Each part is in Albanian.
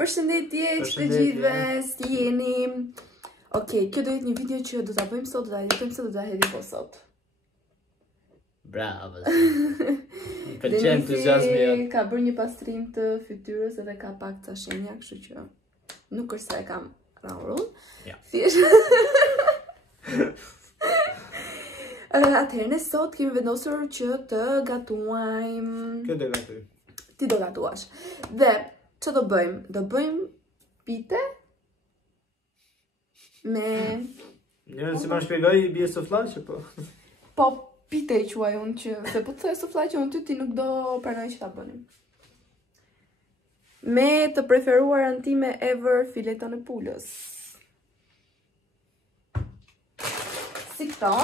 Përshëndetje të gjithëve, si jeni? Okej, kjo do jetë një video që do ta bëjmë sot, do ta editojmë sot, do ta hedhim po sot. Bravo. Pëlqen entuziazmi jot. Ka bërë një pastrim të fytyrës edhe ka pak ca shenja, kështu që nuk është se e kam rrahur. Ja. Thjesht. Atëherë ne sot kemi vendosur që të gatuajmë. Kë do gatuaj? Ti do gatuash. Dhe ç'do do bëjmë? Do bëjmë pite me... Njërën si ma shpjegoj i bje suflaqe, po. Po, pite i quaj unë që... Se po të thoj suflaqe unë ty ti nuk do pranoj që ta bënim. Me të preferuarën time ever fileton e pulës. Si këto.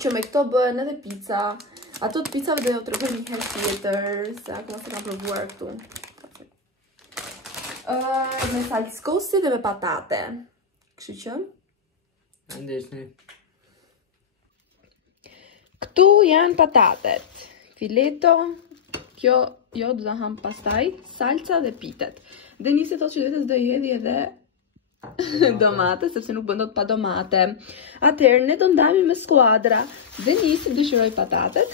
Që me këto bëhen edhe pizza. Ato të pizzave do jo të rëgoj një herë tjetër, se akoma se kam provuar këtu. Me salskosi dhe me patate. Kështu që? Ndeshni. Këtu janë patatet. Fileto, kjo jo do ta ham pastaj, salca dhe pitet. Denisi thotë që vetës do i hedhi edhe domate, sepse nuk bën dot pa domate. Atëherë ne do ndajemi me skuadra. Denisi dëshiroj patatet.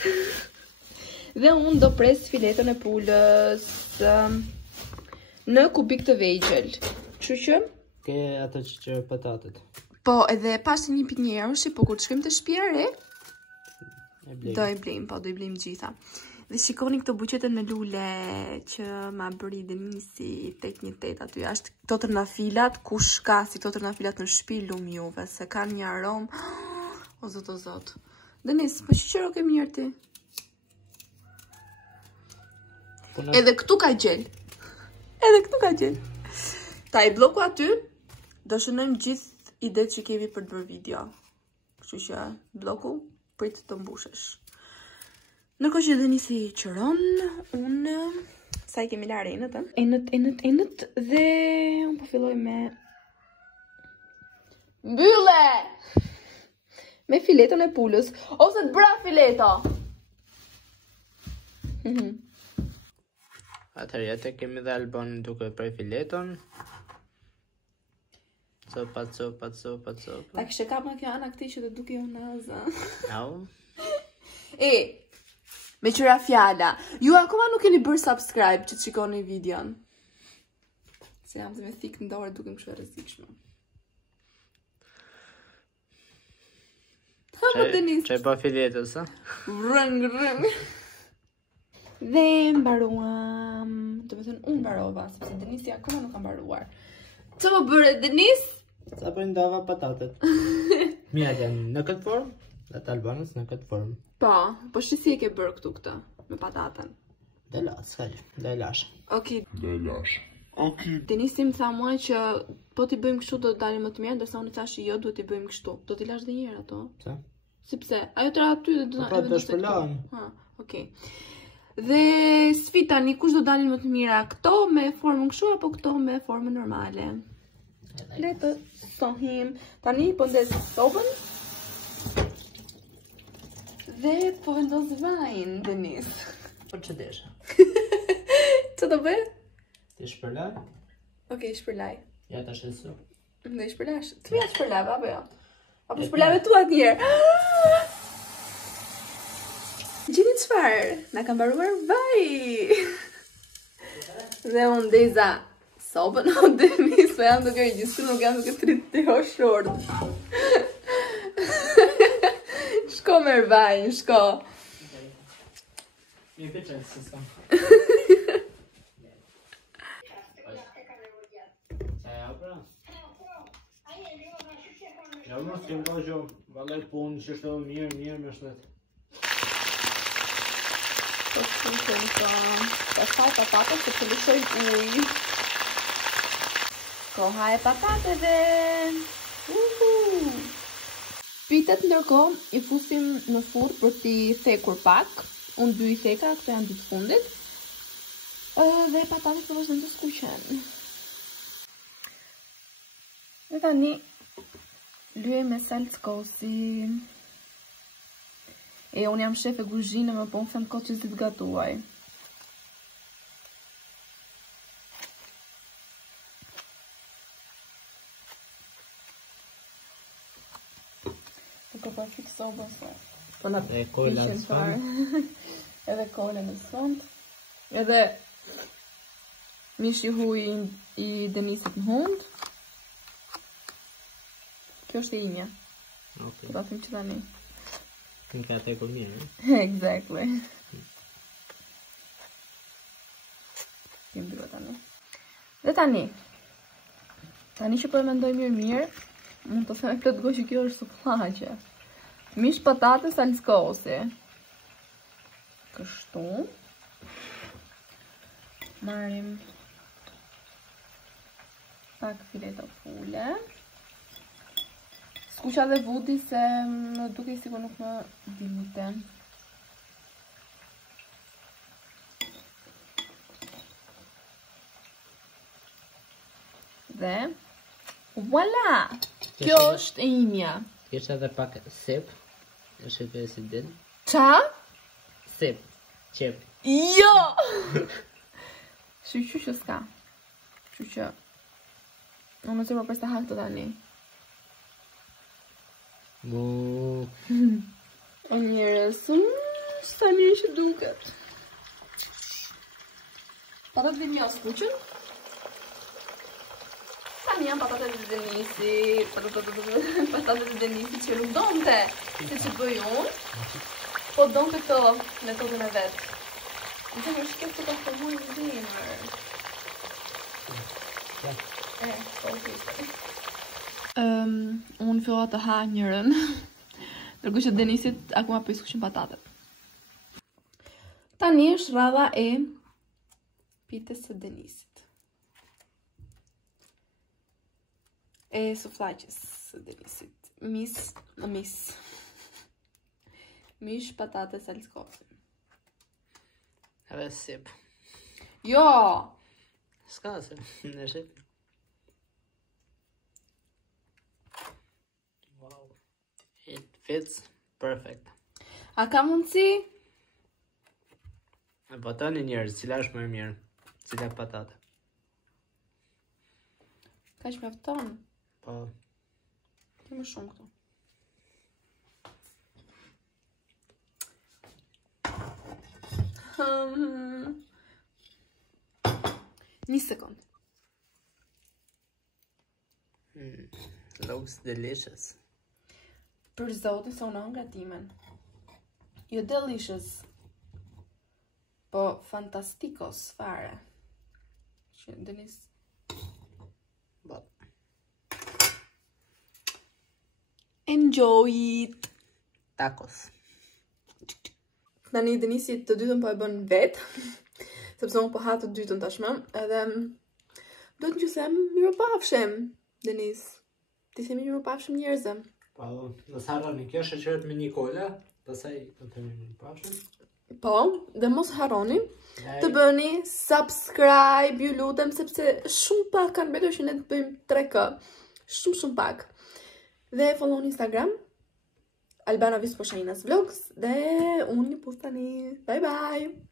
Dhe unë do pres fileton e pulës në kubik të vegjël. Kështu që Ke ato që patatet. po, edhe pashtë një pikë një euroshi, po kur të shkojmë të shtëpia re, do i blejmë gjitha. Dhe shikoni këto buqete me lule që ma bëri Denisi tek një tet aty jashtë. Këto trëndafilat, kush ka si këto trëndafilat në shtëpi lum juve, se kanë një aromë. O zot, o zot. Denis, po shiqero ke mirë ti? Edhe këtu ka gjel. Edhe këtu ka gjel. Ta i bloku aty, do shënojmë gjithë idetë që kemi për të bërë video. Kështu që bloku, prit të mbushesh. Ndërkohë që Denisi qëron, unë sa i kemi larë enët, enët, dhe unë po filloj me mbylle! Me fileton e pulës, ose të bra fileto! Atëherë jetë kemi dhe Albanin duke prej fileton. Copa. Ta kështë ka më kjo anë këti që të duke jo naza. Au. Me qëra fjalla, ju akoma nuk keni bërë subscribe që të shikoni videon. Se jam të me thikë në dorë duke më kështë e rëzikshme. Ha, më Denis. Qaj pa filetës, ha? Rëng. Dhe mbaruam. Do me thënë unë mbarova, sepse Denisi akoma nuk kam mbaruar. Që më bërë Denis? Sa për ndava patatet. Mija janë në këtë formë, dhe të Albanës në këtë formë. Po shi si e ke bërë këtu këtë, me pataten? Dhe las, dhe lash. Okej. Denisi më tha mua që po t'i bëjmë kështu do të dalim më të mirë, ndërsa unë i thash jo, duhet t'i bëjmë kështu. Do t'i lash dhe njërë ato? Pse? Si pse? Ajo të ra aty dhe do pra të shpërlan. Okej. Dhe sfit tani, kush do dalin më të mira? Këto me formën kështu apo këto me formën normale? Le të sohim. Tani po ndes sobën. Dhe po vendos vajin, Denis. Po që desha? Që të bëj? Ti shpërlaj? Okej, shpërlaj. Ja të shesu. Dhe shpërlash. Të mja shpërlaj, apo jo? Apo shpërlaj tu atë njerë? Gjeni qfarë? Na kam baruar vaj! Dhe unë deza sobën o Denis, po jam duke i gjithë, nuk jam duke të rritë të ho short. Shko merë vajnë, shko. Mi pëqen se s'kam. Qaja pra? Ja më s'kem ka gjo, valaj punë që është mirë me shtet. Po shumë të faj patate se të lëshoj uj. Koha e patateve. Pitet ndërkohë i fusim në furrë për t'i thekur pak. Unë 2 i theka, këto janë 2 të fundit. Dhe patatet po vazhdojnë të skuqen. Dhe tani lyej me salskosi. Unë jam shef e kuzhinë, më po më them kot që s'di të gatuaj. roba se. Po na e kola Ishin në fare. sfond. Edhe kole në fund. Edhe mishi huj i Denisit në hund. Kjo është e imja. Okej. Do them që tani. Në ka te ku mirë. Exactly. Kim bëva tani. Dhe tani që po e mendoj mirë, mund të them e plot gojë që kjo është sullaqe. Mish patate salskosi. Kështu. Marrim pak fileto fule. Skuqa dhe vudi se më duke sikur nuk më dilute. Dhe voila! Kjo është e imja. Kishte edhe pak sep. Është e si del. Qa? Sep. Qep. Jo! Shuqy që s'ka. Shuqy. Unë nëse për të hak të tani. Mu. O njërës, s'ta një që duket. Patat dhe një skuqën. Tani janë patatet e Denisi, patatet e Denisi që nuk donte, se që bëj unë, po don këto metodën e vetë. Në që më shkep të ka formuj në dimër. Po t'ishtë. Unë filla të ha njërën, nërku që Denisit akuma për i skuqin patatet. Tani është radha e pites së Denisit. E suflaqes së Denisit. Mish patate salskosi. Edhe sep. Jo! S'ka se. Në shit. Wow. It fits perfect. A ka mundësi? E po tani njerëz, cila është më e mirë? Cila patate? Ka që mjafton? Po. Kemë shumë këtu. Një sekund. Looks delicious. Për zotin se unë ngratimen. Jo delicious. Po fantastikos fare. Që Denis. But. Enjoy it! Tacos. Tani Denisi të dytën po e bën vetë, sepse unë po ha të dytën tashmë, edhe duhet që se miropafshim, Denis. Ti themi miropafshim njerëzëm. Po, nësë harroni, kjo shoqërohet me një kola, pastaj do të themi mirupafshim. Po, dhe mos harroni të bëni subscribe, ju lutem, sepse shumë pak kanë mbetur që ne të bëjmë 3K. Shumë pak. Dhe follow në Instagram, Albana Vispo Shainas Vlogs, dhe unë një pus tani. Bye bye!